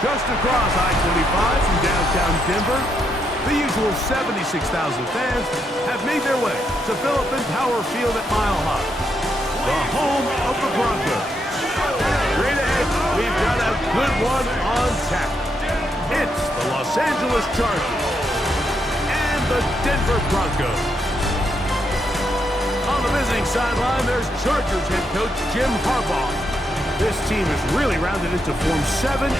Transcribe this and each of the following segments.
Just across I-25 from downtown Denver, the usual 76,000 fans have made their way to Phillips Power Field at Mile High, the home of the Broncos. Straight ahead, we've got a good one on tap. It's the Los Angeles Chargers and the Denver Broncos. On the visiting sideline, there's Chargers head coach Jim Harbaugh. This team has really rounded into form 7-2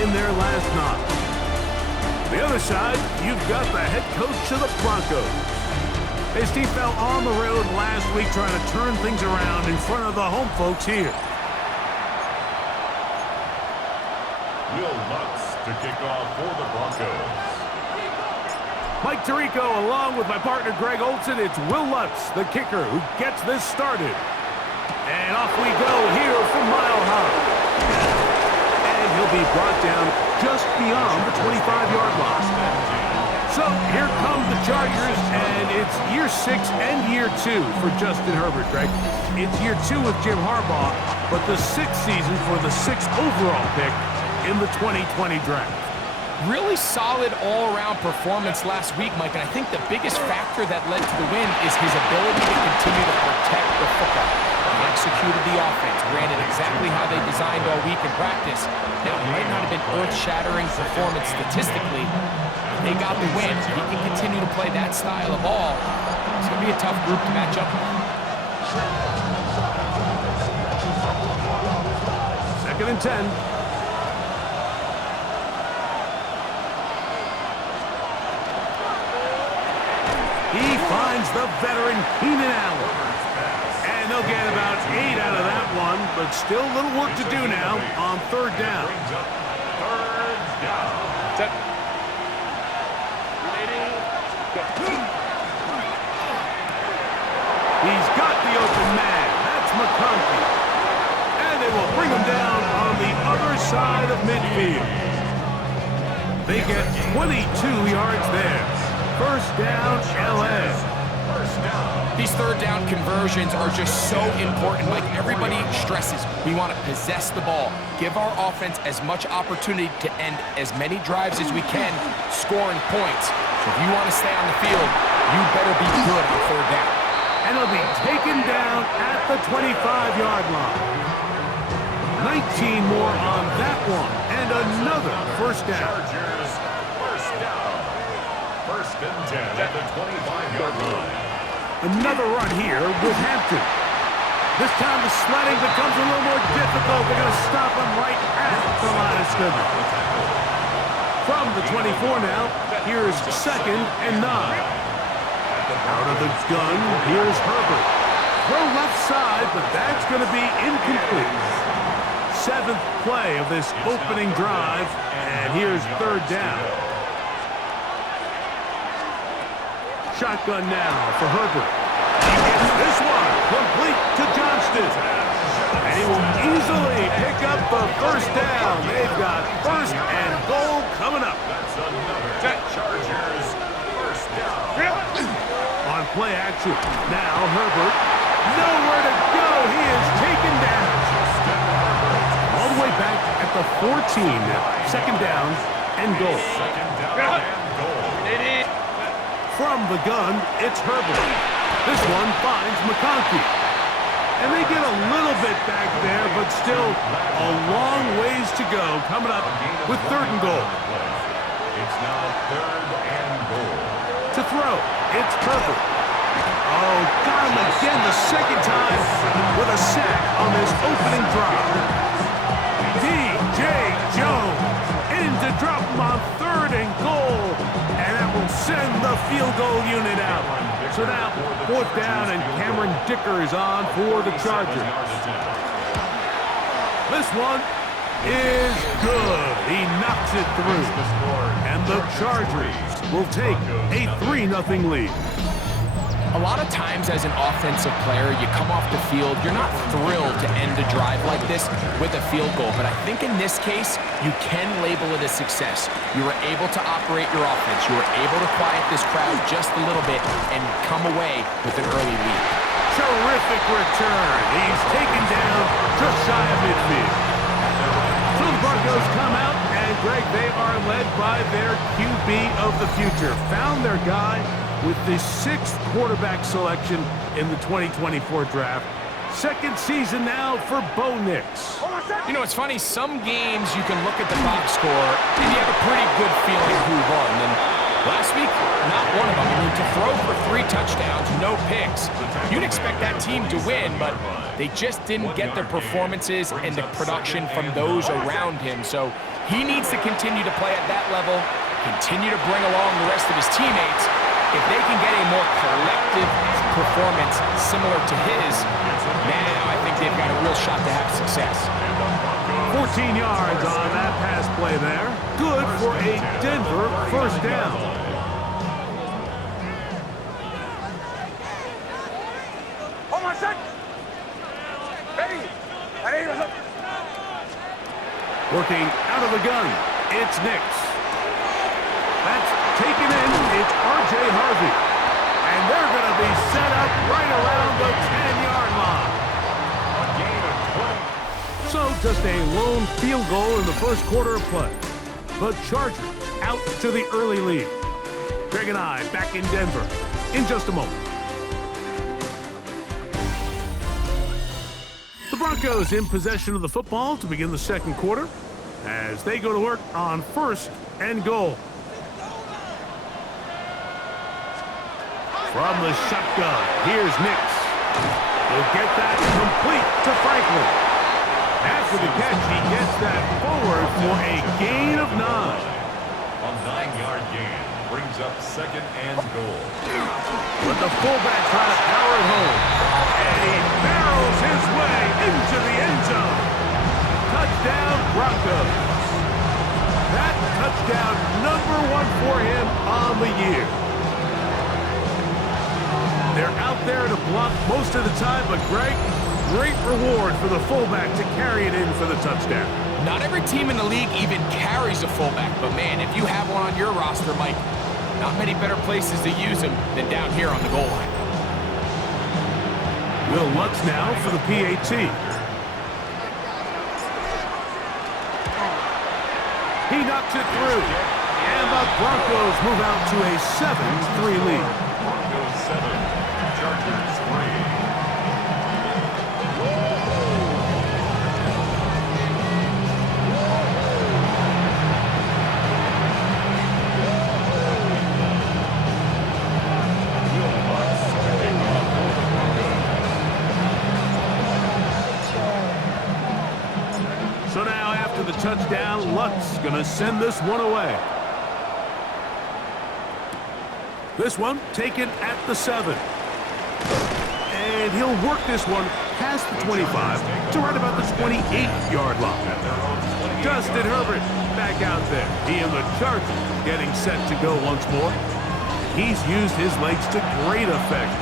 in their last 9. The other side, you've got the head coach of the Broncos. His team fell on the road last week trying to turn things around in front of the home folks here. Will Lutz to kick off for the Broncos. Mike Tirico along with my partner Greg Olson. It's Will Lutz, the kicker, who gets this started. And off we go here from Mile High. And he'll be brought down just beyond the 25-yard line. So here come the Chargers, and it's year 6 and year 2 for Justin Herbert, Greg. It's year 2 with Jim Harbaugh, but the 6th season for the 6th overall pick in the 2020 draft. Really solid all-around performance last week, Mike, and I think the biggest factor that led to the win is his ability to continue to protect the football. He executed the offense, ran it exactly how they designed all week in practice. Now, it might not have been earth-shattering performance statistically. They got the win. He can continue to play that style of ball. It's going to be a tough group to match up with. 2nd and 10. He finds the veteran Keenan Allen. And they'll get about 8 out of that one, but still a little work to do now on 3rd down. He's got the open man. That's McConkey. And they will bring him down on the other side of midfield. They get 22 yards there. 1st down, L.A. These 3rd down conversions are just so important. Like everybody stresses, we want to possess the ball, give our offense as much opportunity to end as many drives as we can, scoring points. So if you want to stay on the field, you better be good on 3rd down. And he'll be taken down at the 25-yard line. 19 more on that one, and another 1st down. Chargers, 1st down. 1st and 10 at the 25-yard line. Another run here with Hampton. This time the sledding becomes a little more difficult. They're going to stop him right at the line of scrimmage. From the 24 now, here's 2nd and 9. Out of the gun, here's Herbert. Throw left side, but that's going to be incomplete. 7th play of this opening drive, and here's 3rd down. Shotgun now for Herbert. He gets this one complete to Johnston. And he will easily pick up the 1st down. They've got 1st and goal coming up. That's another Chargers 1st down. On play action. Now Herbert. Nowhere to go. He is taken down. All the way back at the 14 now. 2nd down and goal. 2nd down and goal. From the gun, it's Herbert. This one finds McConkey. And they get a little bit back there, but still a long ways to go coming up with 3rd and goal. It's now 3rd and goal. To throw, it's Herbert. Oh, got him again the 2nd time with a sack on this opening drive. D.J. Jones in to drop him on 3rd and goal. And that will send the field goal unit out. So now 4th down and Cameron Dicker is on for the Chargers. This one is good. He knocks it through. And the Chargers will take a 3-0 lead. A lot of times as an offensive player, you come off the field, you're not thrilled to end a drive like this with a field goal. But I think in this case, you can label it a success. You were able to operate your offense. You were able to quiet this crowd just a little bit and come away with an early lead. Terrific return. He's taken down just shy of midfield. So the Broncos come out they are led by their QB of the future. Found their guy with the 6th quarterback selection in the 2024 draft. Second season now for Bo Nix. You know, it's funny. Some games you can look at the box score and you have a pretty good feeling who won. And last week, not one of them. I mean, to throw for 3 touchdowns, no picks, you'd expect that team to win, but they just didn't get the performances and the production from those around him. So he needs to continue to play at that level, continue to bring along the rest of his teammates. If they can get a more collective performance similar to his, now I think they've got a real shot to have success. 14 yards on that pass play there. Good for a Denver first down. Hold on a sec. Ready? Working out of the gun, it's Nix. That's taken in, it's R.J. Harvey. And they're going to be set up right around the 10-yard line. A gain of 20. So just a lone field goal in the first quarter of play. The Chargers out to the early lead. Greg and I back in Denver in just a moment. The Broncos in possession of the football to begin the second quarter as they go to work on 1st and goal. From the shotgun, here's Nix. He'll get that complete to Franklin. After the catch, he gets that forward for a gain of 9. A 9-yard gain brings up 2nd and goal. But the fullback trying to power it home. And he barrels his way into the end zone. Touchdown, Broncos. That touchdown number 1 for him on the year. They're out there to block most of the time, but Greg, great reward for the fullback to carry it in for the touchdown. Not every team in the league even carries a fullback, but man, if you have one on your roster, Mike, not many better places to use him than down here on the goal line. Will Lutz now for the PAT. He knocks it through, and the Broncos move out to a 7-3 lead. Broncos 7, Chargers 3. So now after the touchdown, Lutz gonna send this one away. This one taken at the 7. And he'll work this one past the 25 to right about the 28-yard line. Justin Herbert back out there. He and the Chargers getting set to go once more. He's used his legs to great effect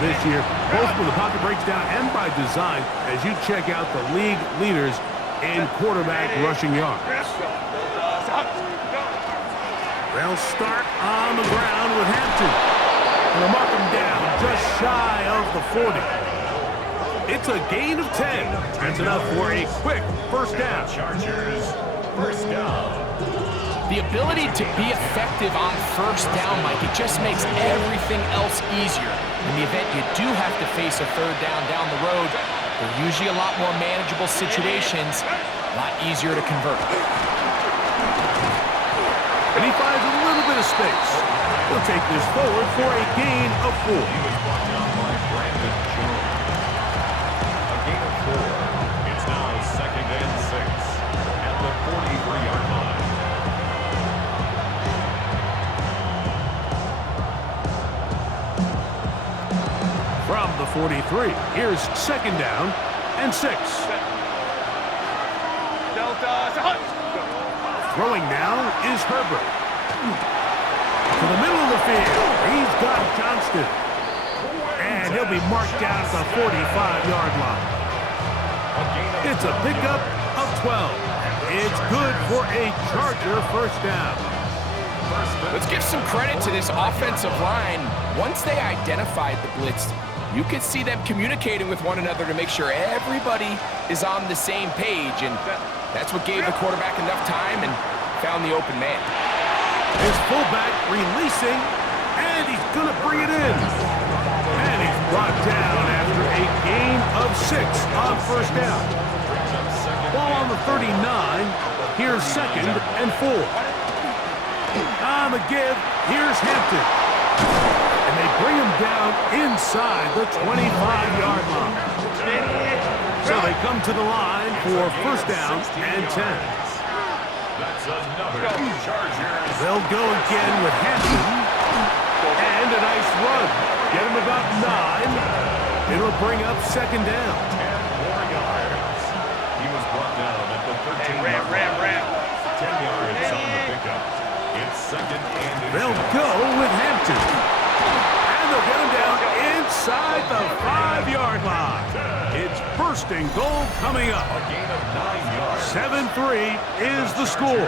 this year, both when the pocket breaks down and by design, as you check out the league leaders in quarterback rushing yards. They'll start on the ground with Hampton. And they'll mark him down just shy of the 40. It's a gain of 10. That's enough for a quick first down. Chargers, first down. The ability to be effective on first down, Mike, it just makes everything else easier. In the event you do have to face a third down the road, they're usually a lot more manageable situations, a lot easier to convert. And he finds a little bit of space. He'll take this forward for a gain of 4. He was brought down by Brandon Jones. A gain of 4. It's now 2nd and 6 at the 43-yard line. From the 43, here's 2nd down and 6. Throwing now is Herbert. To the middle of the field, he's got Johnston. And he'll be marked down at the 45-yard line. It's a pickup of 12. It's good for a Charger first down. Let's give some credit to this offensive line. Once they identified the blitz, you could see them communicating with one another to make sure everybody is on the same page. And that's what gave the quarterback enough time and found the open man. His fullback releasing, and he's going to bring it in. And he's brought down after a gain of 6 on first down. Ball on the 39. Here's 2nd and 4. On the give, here's Hampton. And they bring him down inside the 25-yard line. So they come to the line for first down and 10. That's another Chargers. They'll go again with Hampton. And a nice run. Get him about 9. It'll bring up 2nd down. 10 more yards. He was brought down at the 13-yard line. 10 yards on the pickup. It's 2nd and 10. They'll go with Hampton. And they'll get him down inside the 5-yard line. It's 1st and goal coming up. A gain of 9 yards. 7-3 is the score.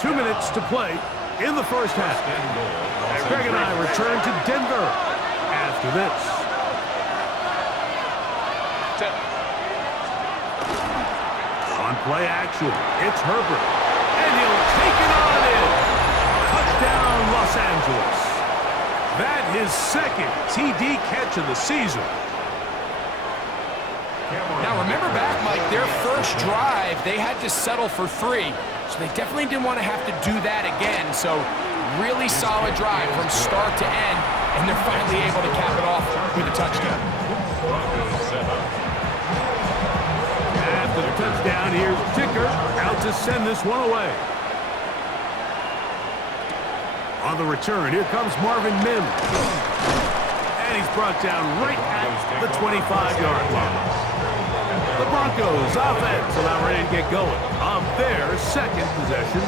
2 minutes to play in the first half. Greg and I return to Denver after this. On play action, it's Herbert. And he'll take it on in. Touchdown, Los Angeles. That his 2nd TD catch of the season. Now remember back, Mike, their first drive, they had to settle for 3. So they definitely didn't want to have to do that again. So really solid drive from start to end, and they're finally able to cap it off with a touchdown. After the touchdown, here's Ticker out to send this one away. On the return, here comes Marvin Mims. And he's brought down right at the 25-yard line. The Broncos offense are now ready to get going on their 2nd possession.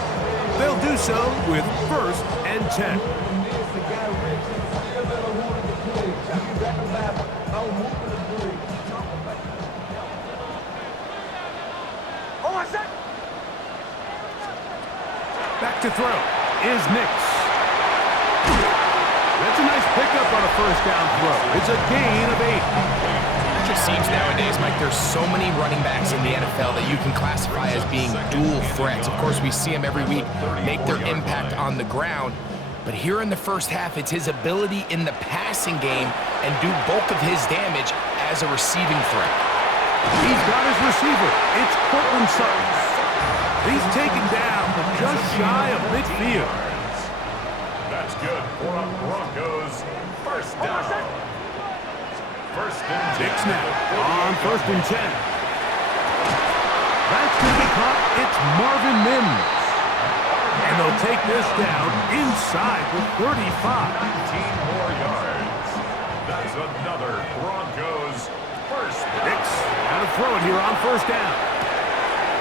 They'll do so with 1st and 10. Back to throw is Nix. That's a nice pickup on a first down throw. It's a gain of 8. It just seems nowadays, Mike, there's so many running backs in the NFL that you can classify as being dual threats. Of course, we see them every week make their impact on the ground. But here in the first half, it's his ability in the passing game and do bulk of his damage as a receiving threat. He's got his receiver. It's Cortland Sutton. He's taken down just shy of midfield. That's good for a Broncos first down. 1st and 10. Big snap on 1st and 10. That's going to be caught. It's Marvin Mims. And they'll take this down inside the 35. 19 more yards. That's another Broncos first down. Nix got to throw it here on 1st down.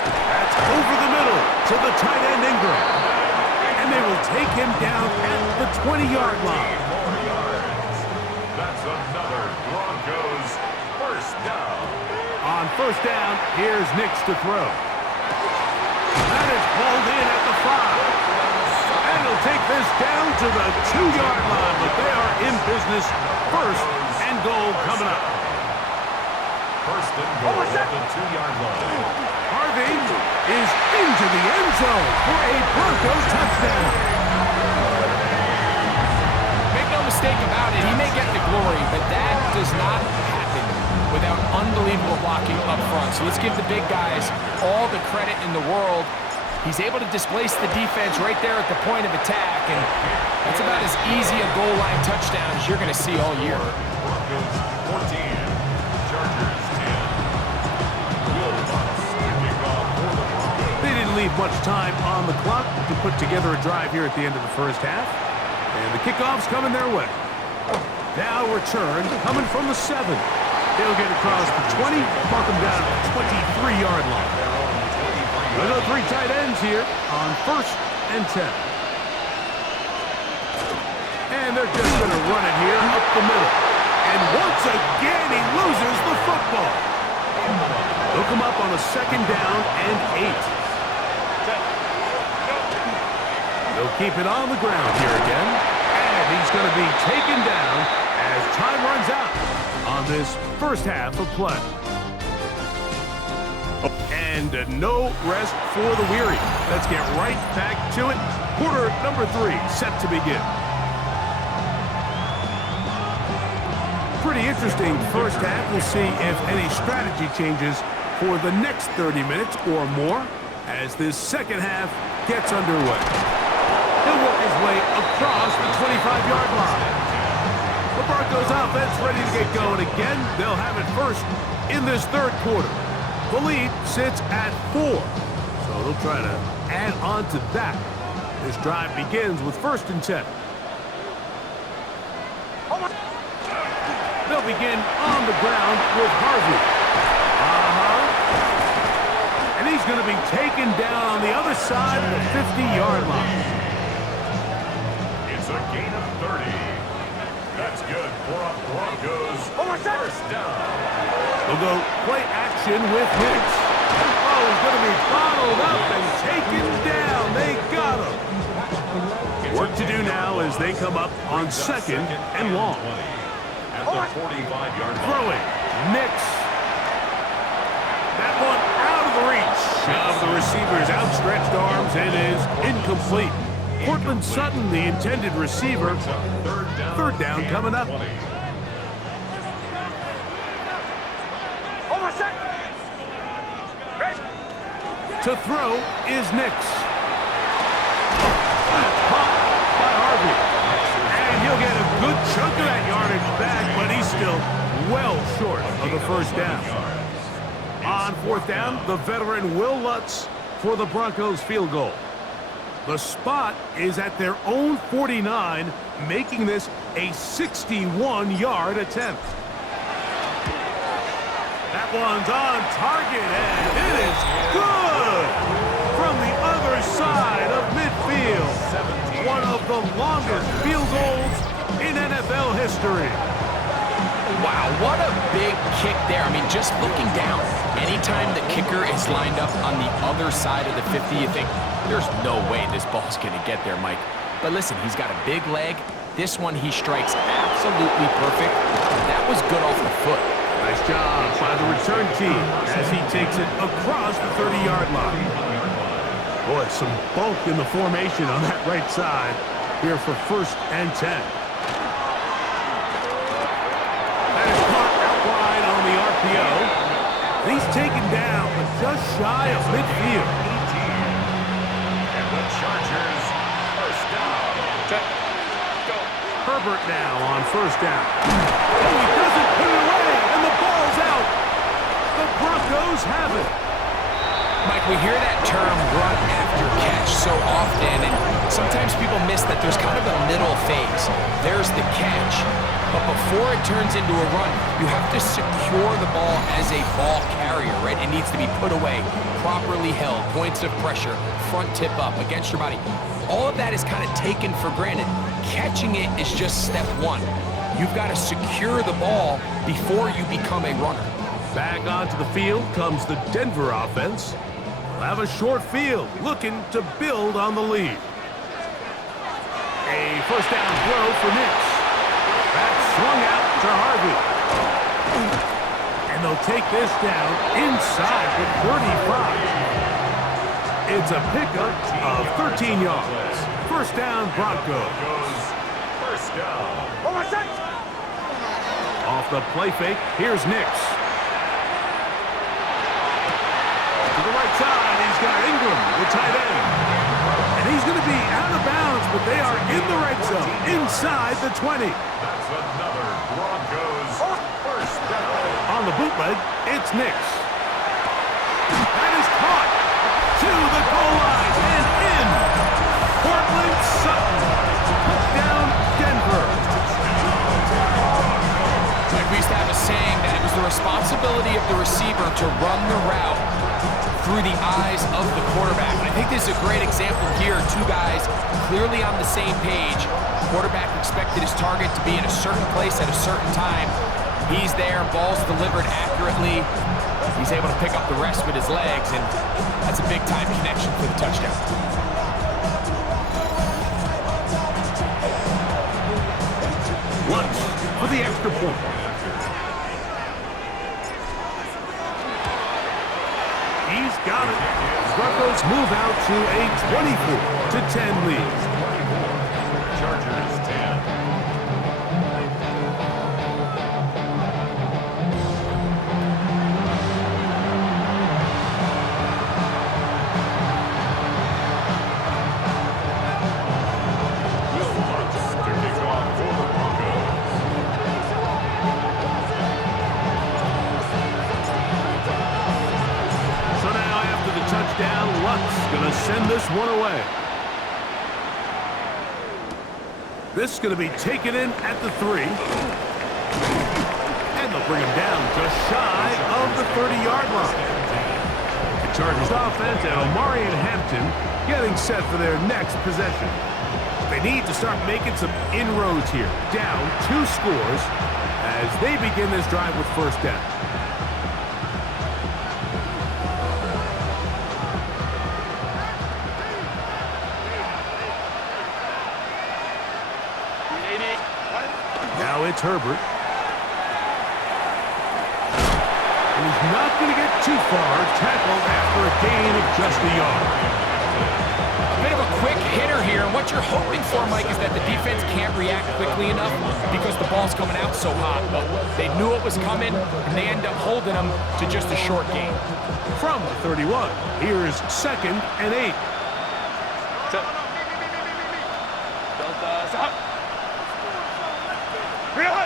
That's over the middle to the tight end Ingram. And they will take him down at the 20-yard line. 18 more yards. That's another Broncos first down. On 1st down, here's Nix to throw. That is hauled in at the 5. And he'll take this down to the 2-yard line, but they are in business. 1st and goal coming up. 1st and goal at the 2-yard line. Harvey is into the end zone for a Broncos touchdown. Make no mistake about it, he may get the glory, but that does not happen without unbelievable blocking up front. So let's give the big guys all the credit in the world. He's able to displace the defense right there at the point of attack, and that's about as easy a goal line touchdown as you're going to see all year. Broncos 14, Chargers 10. Will Lutz to kick off for the Broncos. They didn't leave much time on the clock to put together a drive here at the end of the first half. And the kickoff's coming their way. Now return coming from the 7. They'll get across the 20, mark them down at the 23-yard line. Another 3 tight ends here on 1st and 10. And they're just going to run it here up the middle. And once again, he loses the football. They'll come up on a 2nd down and 8. They'll keep it on the ground here again. And he's going to be taken down as time runs out on this first half of play. And no rest for the weary. Let's get right back to it. Quarter number 3 set to begin. Pretty interesting first half. We'll see if any strategy changes for the next 30 minutes or more as this second half gets underway. He'll work his way across the 25-yard line. The Broncos offense ready to get going again. They'll have it first in this third quarter. The lead sits at 4, so they'll try to add on to that. This drive begins with 1st and 10. They'll begin on the ground with Harvey. And he's going to be taken down on the other side of the 50-yard line. It's a gain of 30. That's good for a Broncos first down. They'll go play action with Hicks. Oh, he's going to be bottled up and taken down. They got him. Work to do now as they come up on 2nd and long. At the 45-yard line. Throwing. Nix. That one out of the reach of the receiver's outstretched arms. It is incomplete. Cortland Sutton, the intended receiver. Third down coming up. To throw is Nix. That's caught by Harvey. And he'll get a good chunk of that yardage back, but he's still well short of the first down. On 4th down, the veteran Will Lutz for the Broncos field goal. The spot is at their own 49, making this a 61-yard attempt. That one's on target, and it is good from the other side of midfield. One of the longest field goals in NFL history. Wow, what a big kick there. I mean, just looking down, anytime the kicker is lined up on the other side of the 50, you think, there's no way this ball's going to get there, Mike. But listen, he's got a big leg. This one he strikes absolutely perfect. That was good off the foot. Nice job by the return team as he takes it across the 30-yard line. Boy, some bulk in the formation on that right side here for 1st and 10. That is caught out wide on the RPO. He's taken down just shy of midfield. And the Chargers first down. Herbert now on 1st down. Oh, he doesn't put it away, and the ball's out. The Broncos have it. Mike, we hear that term run after catch so often, and sometimes people miss that there's kind of a middle phase. There's the catch, but before it turns into a run, you have to secure the ball as a ball carrier, right? It needs to be put away, properly held, points of pressure, front tip up against your body. All of that is kind of taken for granted. Catching it is just step 1. You've got to secure the ball before you become a runner. Back onto the field comes the Denver offense. They'll have a short field, looking to build on the lead. A 1st down throw for Nix. That's swung out to Harvey. And they'll take this down inside the 35. It's a pickup of 13 yards. 1st down, Broncos. First down. Off the play fake, here's Nix. To the right side, he's got Ingram, the tight end. And he's going to be out of bounds, but they are in the red zone, inside the 20. That's another Broncos first down. On the bootleg, it's Nix. That is caught to the goal line and in. Cortland Sutton. Touchdown, Denver. Like we used to have a saying that it was the responsibility of the receiver to run the route through the eyes of the quarterback. And I think this is a great example here. Two guys clearly on the same page. Quarterback expected his target to be in a certain place at a certain time. He's there, ball's delivered accurately. He's able to pick up the rest with his legs, and that's a big-time connection for the touchdown. Lutz for the extra point. Broncos move out to a 24-10 lead. Chargers 10. Gonna send this one away. This is gonna be taken in at the 3. And they'll bring him down just shy of the 30-yard line. The Chargers offense and Omari and Hampton getting set for their next possession. They need to start making some inroads here. Down 2 scores as they begin this drive with first down. Now it's Herbert. And he's not going to get too far. Tackled after a gain of just a yard. A bit of a quick hitter here. And what you're hoping for, Mike, is that the defense can't react quickly enough because the ball's coming out so hot. But they knew it was coming, and they end up holding them to just a short gain. From the 31, here's 2nd and 8.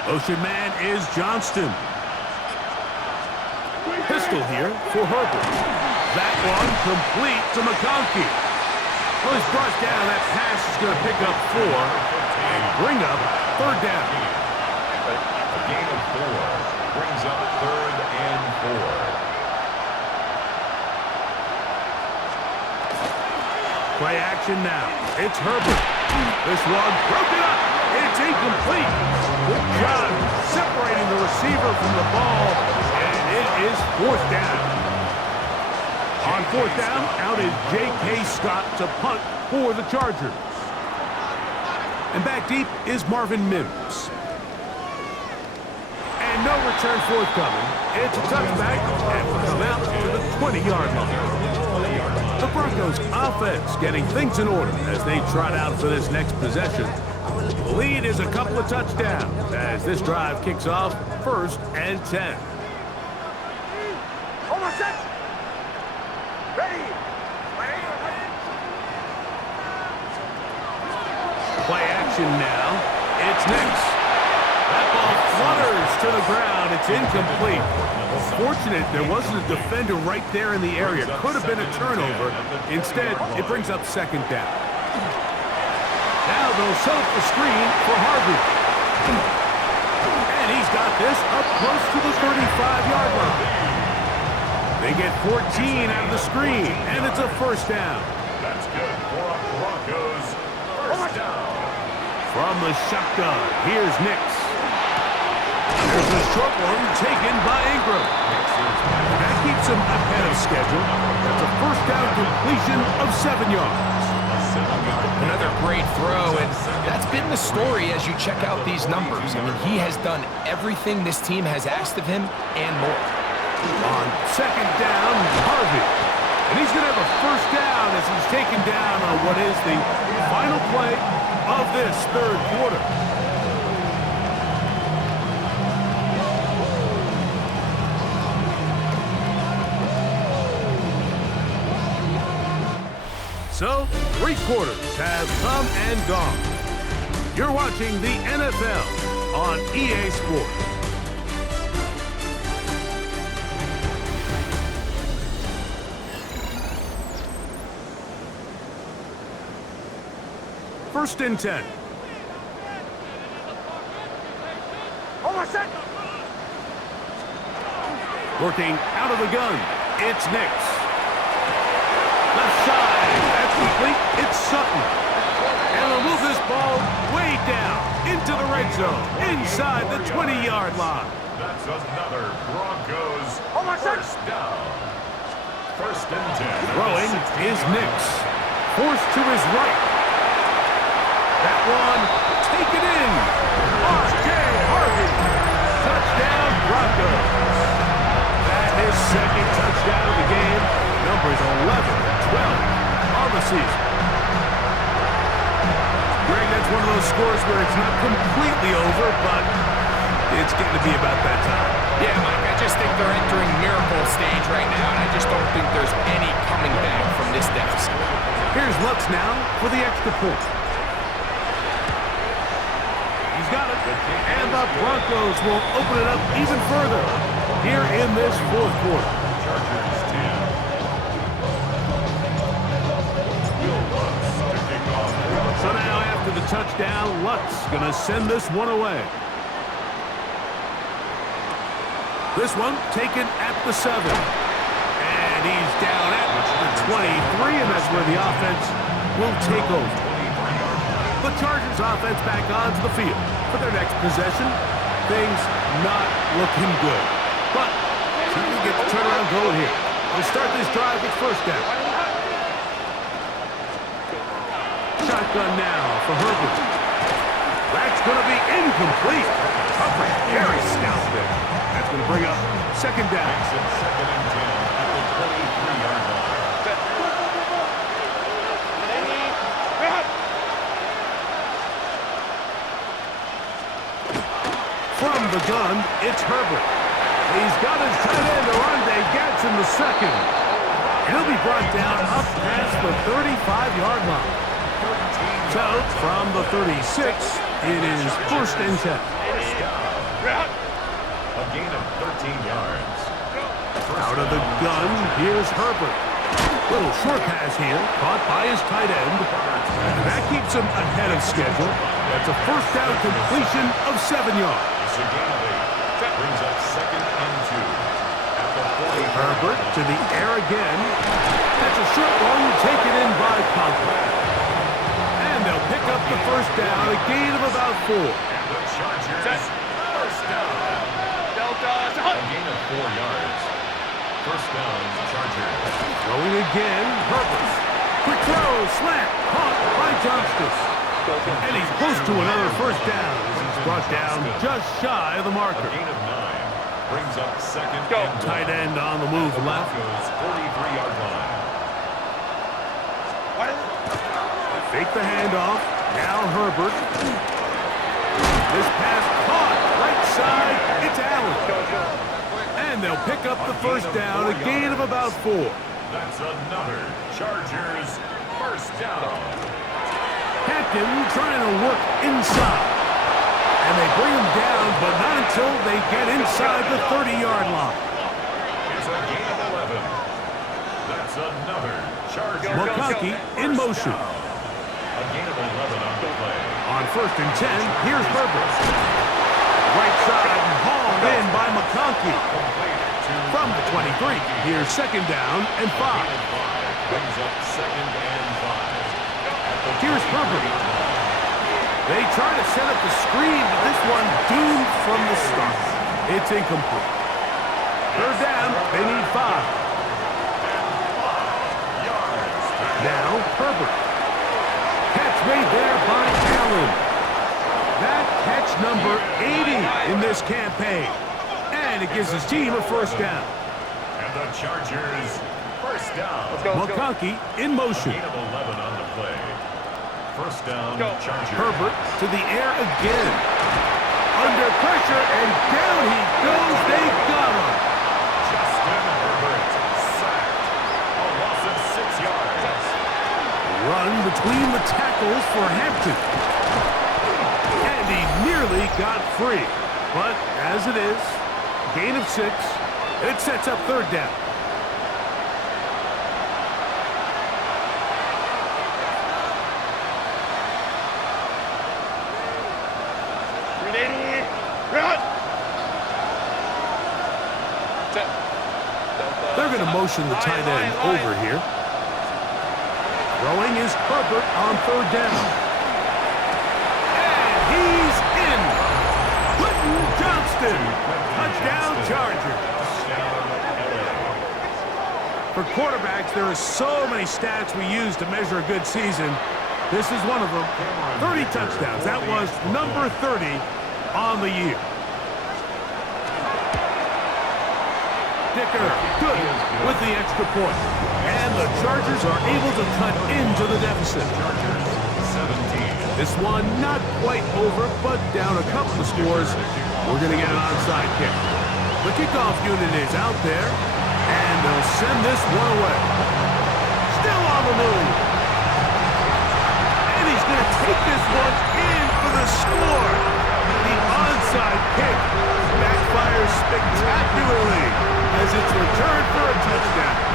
Motion man is Johnston. Pistol here for Herbert. That one complete to McConkey. Well, he's brought down. That pass is going to pick up 4 and bring up 3rd down. A gain of 4 brings up 3rd and 4. Play action now. It's Herbert. This one broken up. It's incomplete. Good job separating the receiver from the ball, and it is 4th down. On 4th down, out is J.K. Scott to punt for the Chargers. And back deep is Marvin Mims. And no return forthcoming. It's a touchback, and will come out to the 20-yard line. The Broncos offense getting things in order as they trot out for this next possession. The lead is a couple of touchdowns as this drive kicks off 1st and 10. Almost set. Ready. Play action now. It's Nix. That ball flutters to the ground. It's incomplete. Fortunate there wasn't a defender right there in the area. Could have been a turnover. Instead, it brings up 2nd down. Now they'll set up the screen for Harvey. And he's got this up close to the 35-yard line. They get 14 out of the screen, and it's a 1st down. That's good for a Broncos 1st down. From the shotgun, here's Nix. There's a short one taken by Ingram. That keeps him ahead of schedule. That's a 1st down completion of 7 yards. Another great throw, and that's been the story as you check out these numbers. I mean, he has done everything this team has asked of him and more. On 2nd down, Harvey. And he's going to have a 1st down as he's taken down on what is the final play of this 3rd quarter. So, 3 quarters have come and gone. You're watching the NFL on EA Sports. First and 10. Almost set. Working out of the gun, it's Nix. Left side, that's complete, it's Sutton. And they'll move this ball way down into the red zone, inside the 20-yard line. That's another Broncos Almost set. 1st down. 1st and 10. Throwing is Nix. Forced to his right. That one taken in. R.J. Harvey. Touchdown, Broncos. And his 2nd touchdown of the game. Numbers 11, 12, season. Greg, that's one of those scores where it's not completely over, but it's getting to be about that time. Yeah, Mike, I just think they're entering miracle stage right now, and I just don't think there's any coming back from this deficit. Here's Lutz now for the extra point. He's got it, and the Broncos will open it up even further here in this fourth quarter. Chargers 10. Will Lutz to kick off. So now after the touchdown, Lutz going to send this one away. This one taken at the 7. And he's down at the 23, and that's where the offense will take over. The Chargers offense back onto the field for their next possession. Things not looking good. But see if we get the turnaround going here. We'll start this drive with first down. Shotgun now for Herbert. That's going to be incomplete. Coverage very stout there. That's going to bring up second down. Makes it 2nd and 10 at the 23-yard line. From the gun, it's Herbert. He's got his tight end, Arande Gatz in the second. He'll be brought down up past the 35-yard line. So, from the 36, it is first and 10. A gain of 13 yards. Out of the gun, here's Herbert. Little short pass here, caught by his tight end. That keeps him ahead of schedule. That's a first down completion of 7 yards. It's a gain of 8. Brings up 2nd and 2 at the 40. Herbert to the air again. That's a short one taken in by Conklin. And they'll pick up the first down, a gain of about 4. And the Chargers, first down. A gain of 4 yards. First down, Chargers. Throwing again, Herbert. Quick throw, slant, caught by Johnston. And he's close to another first down as he's brought down just shy of the A marker. gain of 9. Brings up 2nd and 1. Tight end on the move left. Broncos 43-yard line. Fake the handoff. Now Herbert. This pass caught. Right side. It's Allen. And they'll pick up the first down. A gain of about 4. That's another Chargers first down. Hampton trying to work inside. And they bring him down, but not until they get inside the 30-yard line. It's a gain of 11. That's another Chargers McConkey in motion. A gain of 11 on the play. On first and 10, here's Herbert. Right side hauled in by McConkey. From the 23, here's second down and 5. Brings up 2nd and 5. Here's Herbert. They try to set up the screen, but this one doomed from the start. It's incomplete. Third down, they need 5. Now, Herbert. Catch made there by Allen. That catch number 80 in this campaign. And it gives his team a first down. And the Chargers first down. McConkey in motion. Gain of 11 on the play. First down, Chargers. Herbert to the air again. Under pressure, and down he goes. They got him. Justin Herbert sacked. A loss of 6 yards. Run between the tackles for Hampton. And he nearly got free. But as it is, gain of 6. It sets up third down. They're going to motion the tight end over here. Throwing is Herbert on third down. And he's in. Quentin Johnston. Touchdown Chargers. For quarterbacks, there are so many stats we use to measure a good season. This is one of them. 30 touchdowns. That was number 30 on the year. Dicker, good with the extra point. And And the Chargers are able to cut into the deficit. Chargers 17. This one not quite over, but down a couple of scores. We're going to get an onside kick. The kickoff unit is out there, and they'll send this one away. Still on the move. And he's going to take this one in for the score. The onside kick backfires spectacularly as it's returned for a touchdown.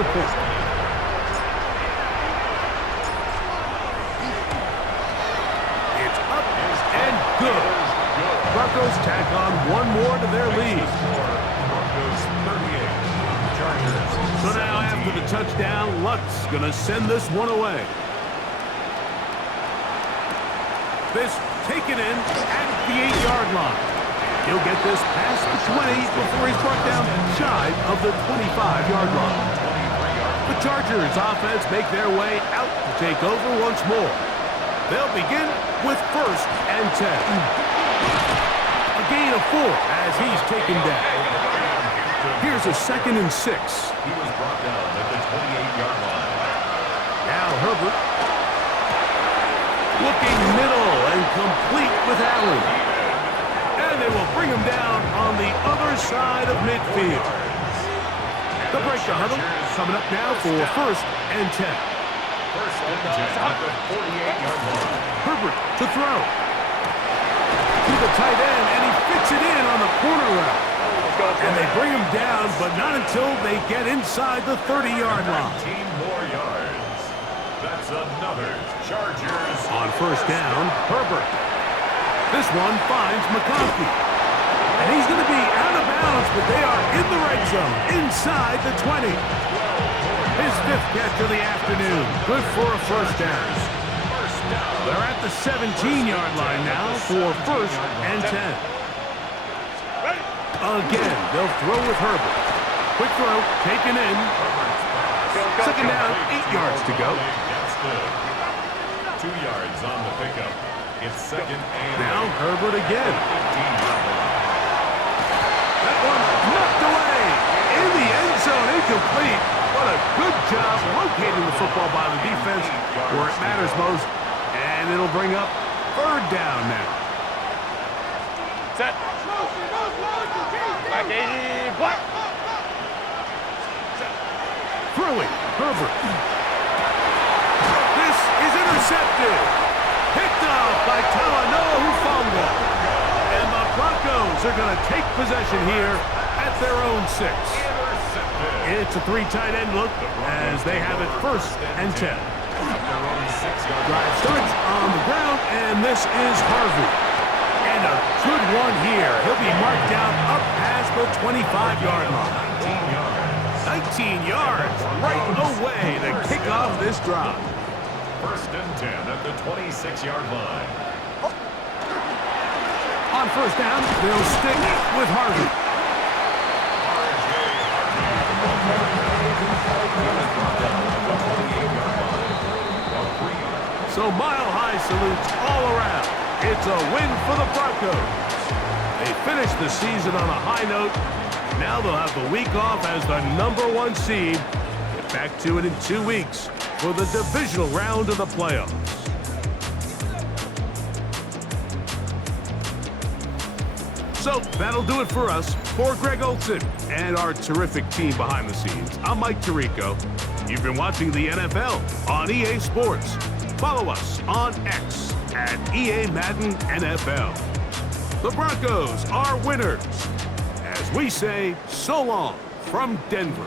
Point. It's up and good. Broncos tack on one more to their lead. Broncos 38. Chargers. So now after the touchdown, Lutz gonna send this one away. This taken in at the 8-yard line. He'll get this past the 20 before he's brought down shy of the 25-yard line. The Chargers offense make their way out to take over once more. They'll begin with 1st and 10. A gain of 4 as he's taken down. Here's a 2nd and 6. He was brought down at the 28-yard line. Now Herbert. Looking middle and complete with Allen. And they will bring him down on the other side of midfield. The break the huddle coming up now for 1st and 10. 1st and 10 at the 48-yard line. Herbert to throw. To the tight end, and he fits it in on the corner route. And they bring him down, but not until they get inside the 30-yard line. 19 more yards. That's another Chargers. On 1st down, Herbert. This one finds McConkey. And he's going to be out of bounds, but they are in the red zone, inside the 20. His 5th catch of the afternoon. Good for a 1st down. They're at the 17-yard line now for 1st and 10. Again, they'll throw with Herbert. Quick throw, taken in. 2nd down, 8 yards to go. 2 yards on the pickup. It's 2nd and now Herbert again. 15-yard line. Knocked away in the end zone, incomplete. What a good job locating the football by the defense where it matters most. And it'll bring up 3rd down now. Set. Back 80. Block. Throwing, Herbert. This is intercepted. Picked off by Talanoa Hufanga. And the Broncos are going to take possession here at their own 6. It's a 3 tight end look as they have it 1st and 10. Drive starts on the ground, and this is Harvey. And a good one here. He'll be marked down up past the 25-yard line. 19 yards right away to kick off this drive. 1st and 10 at the 26-yard line. On 1st down, they'll stick with Harvey. So mile-high salutes all around. It's a win for the Broncos. They finished the season on a high note. Now they'll have the week off as the #1 seed. Get back to it in 2 weeks for the divisional round of the playoffs. So that'll do it for us. For Greg Olson and our terrific team behind the scenes, I'm Mike Tirico. You've been watching the NFL on EA Sports. Follow us on X at EA Madden NFL. The Broncos are winners. As we say, so long from Denver.